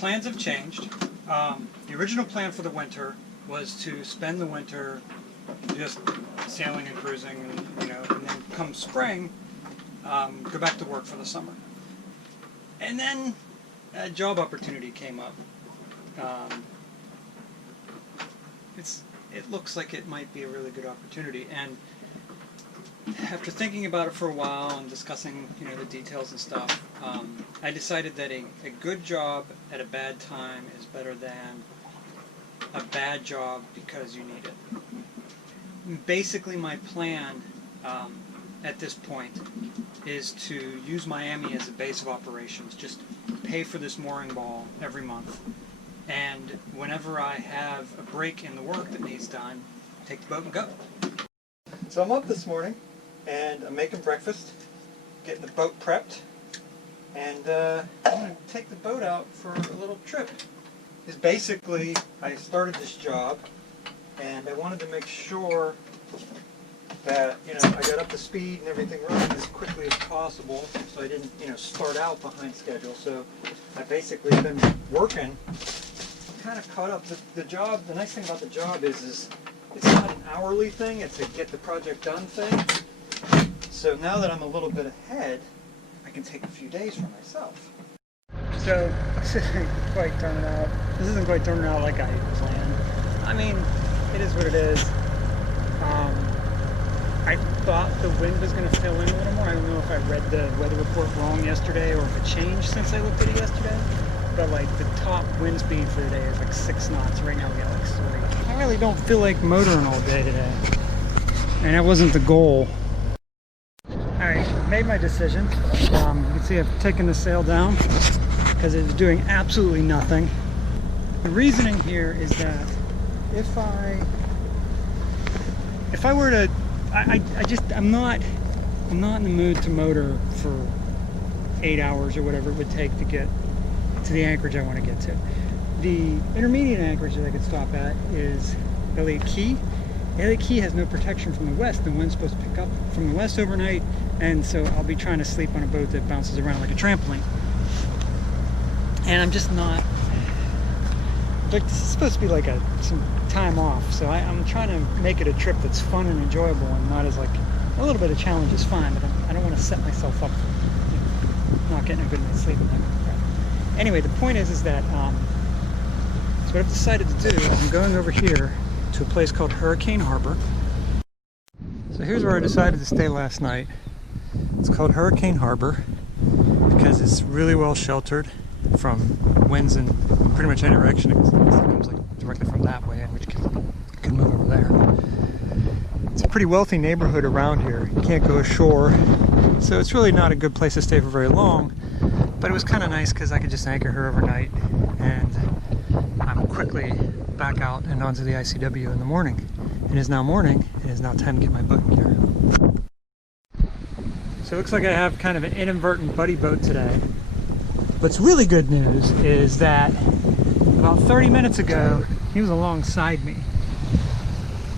plans have changed. The original plan for the winter was to spend the winter just sailing and cruising, and then come spring, go back to work for the summer. And then a job opportunity came up. It looks like it might be a really good opportunity, and after thinking about it for a while and discussing the details and stuff, I decided that a good job at a bad time is better than a bad job because you need it. Basically, my plan at this point is to use Miami as a base of operations, just pay for this mooring ball every month, and whenever I have a break in the work that needs done, take the boat and go. So I'm up this morning and I'm making breakfast, getting the boat prepped, and I'm going to take the boat out for a little trip. Because basically, I started this job and I wanted to make sure that I got up to speed and everything running as quickly as possible, so I didn't start out behind schedule. So I basically been working, kind of caught up. The job, the nice thing about the job is it's not an hourly thing, it's a get the project done thing. So now that I'm a little bit ahead, I can take a few days for myself. So this isn't quite turning out like I planned. I mean, it is what it is. I thought the wind was going to fill in a little more. I don't know if I read the weather report wrong yesterday or if it changed since I looked at it yesterday. But like the top wind speed for the day is like 6 knots. Right now we got like 3. I really don't feel like motoring all day today. And that wasn't the goal. Alright, made my decision. You can see I've taken the sail down because it's doing absolutely nothing. The reasoning here is that if I were to, I'm not in the mood to motor for 8 hours or whatever it would take to get to the anchorage I want to get to. The intermediate anchorage that I could stop at is Elliott Key. Elliott Key has no protection from the west. The wind's supposed to pick up from the west overnight, and so I'll be trying to sleep on a boat that bounces around like a trampoline. And I'm just not, like, this is supposed to be like some time off, so I'm trying to make it a trip that's fun and enjoyable and not as like, a little bit of challenge is fine, but I don't want to set myself up for not getting a good night's sleep and that kind of crap. Anyway, the point is that, so what I've decided to do is I'm going over here to a place called Hurricane Harbor. So here's where I decided to stay last night. It's called Hurricane Harbor because it's really well sheltered from winds in pretty much any direction. It comes like directly from that way, which can move over there. It's a pretty wealthy neighborhood around here. You can't go ashore, so it's really not a good place to stay for very long. But it was kind of nice because I could just anchor here overnight, and I'm quickly back out and onto the ICW in the morning. It is now morning. It is now time to get my boat in gear. So it looks like I have kind of an inadvertent buddy boat today. What's really good news is that about 30 minutes ago, he was alongside me.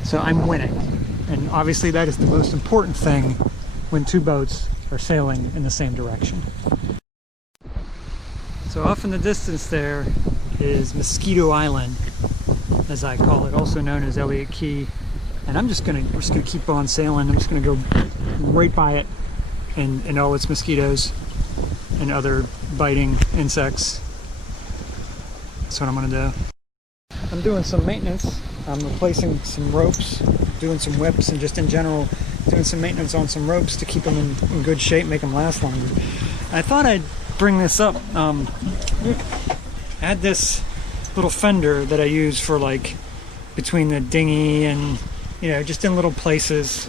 So I'm winning. And obviously that is the most important thing when two boats are sailing in the same direction. So off in the distance there is Mosquito Island, as I call it, also known as Elliott Key. And we're just gonna keep on sailing. I'm just gonna go right by it and all its mosquitoes and other biting insects. That's what I'm gonna do. I'm doing some maintenance. I'm replacing some ropes, doing some whips, and just in general doing some maintenance on some ropes to keep them in good shape, make them last longer. I thought I'd bring this up. I had this little fender that I use for like between the dinghy and just in little places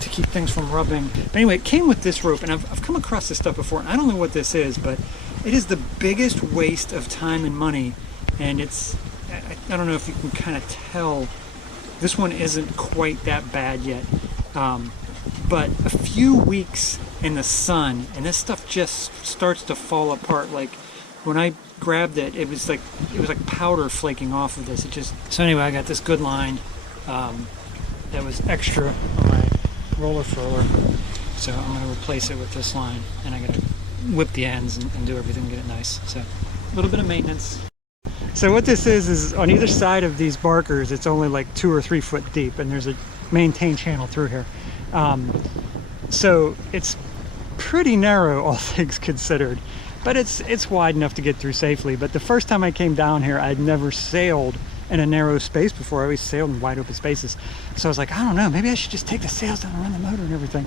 to keep things from rubbing. But anyway, it came with this rope, and I've come across this stuff before, and I don't know what this is, but it is the biggest waste of time and money, and I don't know if you can kind of tell. This one isn't quite that bad yet, but a few weeks in the sun and this stuff just starts to fall apart. Like when I grabbed it, it was like powder flaking off of this. So anyway, I got this good line that was extra on my roller furler, so I'm going to replace it with this line, and I got to whip the ends and do everything to get it nice. So a little bit of maintenance. So what this is on either side of these barkers, it's only like 2 or 3 foot deep, and there's a maintained channel through here. So it's pretty narrow, all things considered, but it's wide enough to get through safely. But the first time I came down here, I'd never sailed in a narrow space before. I always sailed in wide open spaces. So I was like, I don't know, maybe I should just take the sails down and run the motor and everything.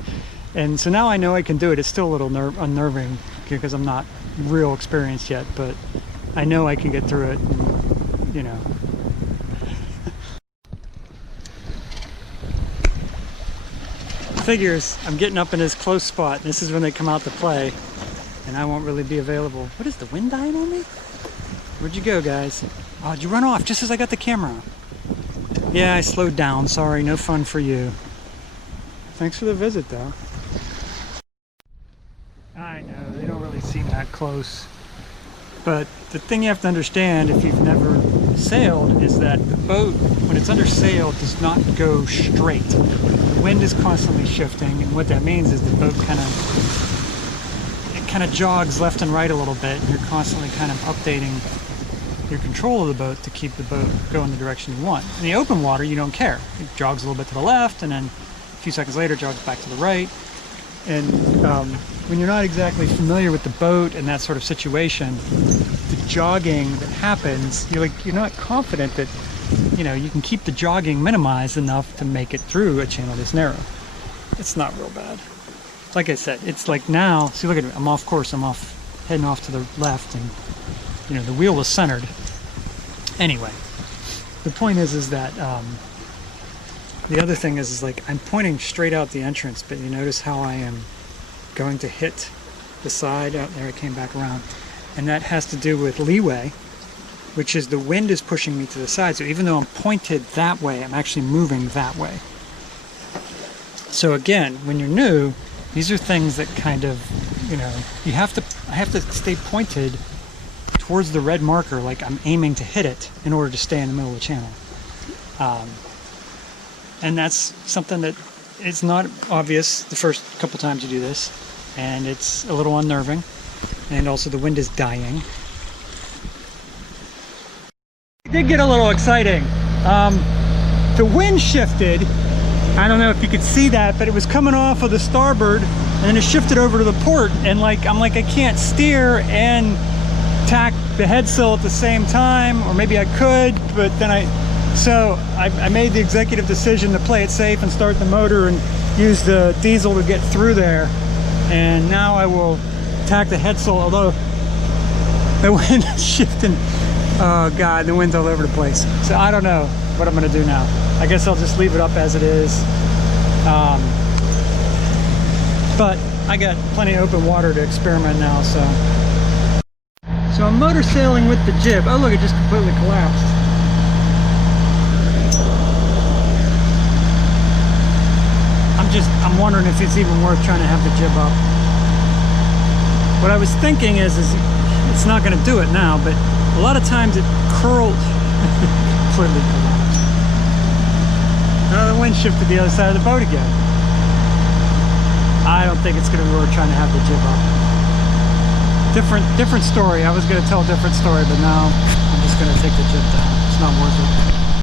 And so now I know I can do it. It's still a little unnerving because I'm not real experienced yet, but I know I can get through it, and, you know. Figures, I'm getting up in this close spot. This is when they come out to play, and I won't really be available. What is the wind dying on me? Where'd you go, guys? Oh, did you run off just as I got the camera on? Yeah, I slowed down. Sorry, no fun for you. Thanks for the visit, though. I know, they don't really seem that close. But the thing you have to understand if you've never sailed is that the boat, when it's under sail, does not go straight. The wind is constantly shifting, and what that means is the boat kind of jogs left and right a little bit, and you're constantly kind of updating your control of the boat to keep the boat going the direction you want. In the open water, you don't care. It jogs a little bit to the left, and then a few seconds later jogs back to the right. And when you're not exactly familiar with the boat and that sort of situation, the jogging that happens, you're not confident that, you know, you can keep the jogging minimized enough to make it through a channel this narrow. It's not real bad. Like I said, it's like now, see, look at me, I'm off course, heading off to the left, and, you know, the wheel was centered. Anyway, the point is that, the other thing is like I'm pointing straight out the entrance, but you notice how I am going to hit the side out there. I came back around, and that has to do with leeway, which is the wind is pushing me to the side. So even though I'm pointed that way, I'm actually moving that way. So again, when you're new, these are things that kind of, you know, I have to stay pointed towards the red marker, like I'm aiming to hit it in order to stay in the middle of the channel. And that's something that is not obvious the first couple times you do this, and it's a little unnerving, and also the wind is dying. It did get a little exciting. The wind shifted. I don't know if you could see that, but it was coming off of the starboard, and then it shifted over to the port, and I'm like I can't steer and tack the headsail at the same time, or maybe I could, but then So I made the executive decision to play it safe and start the motor and use the diesel to get through there. And now I will tack the headsail, although the wind is shifting. Oh God, the wind's all over the place. So I don't know what I'm gonna do now. I guess I'll just leave it up as it is. But I got plenty of open water to experiment now, so. So I'm motor sailing with the jib. Oh look, it just completely collapsed. I'm wondering if it's even worth trying to have the jib up. What I was thinking is it's not going to do it now, but a lot of times it curled, completely collapsed. Now the wind shifted the other side of the boat again. I don't think it's going to be worth trying to have the jib up. Different story. I was going to tell a different story, but now I'm just going to take the jib down. It's not worth it.